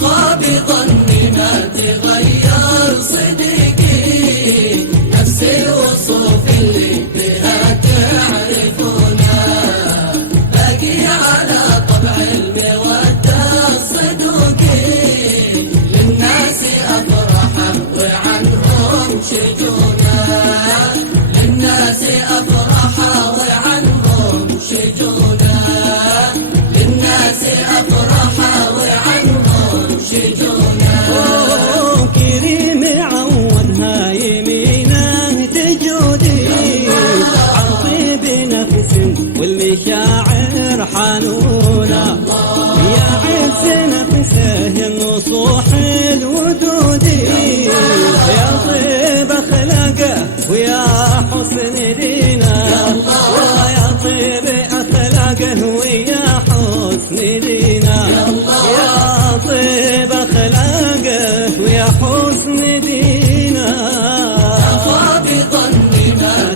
خاب ظننا تغير صدقي، نفس الوصوف اللي بها تعرفونا باقي على طبع المودة الصدوقي، للناس أفرحا وعنهم شجونا، للناس أفرحا وعنهم شجونا، للناس أفرحا وعنهم شجونا. كريم عودها يمينه تجودي عن طيب نفس والمشاعر حنونا، يا عز نفسه النصوح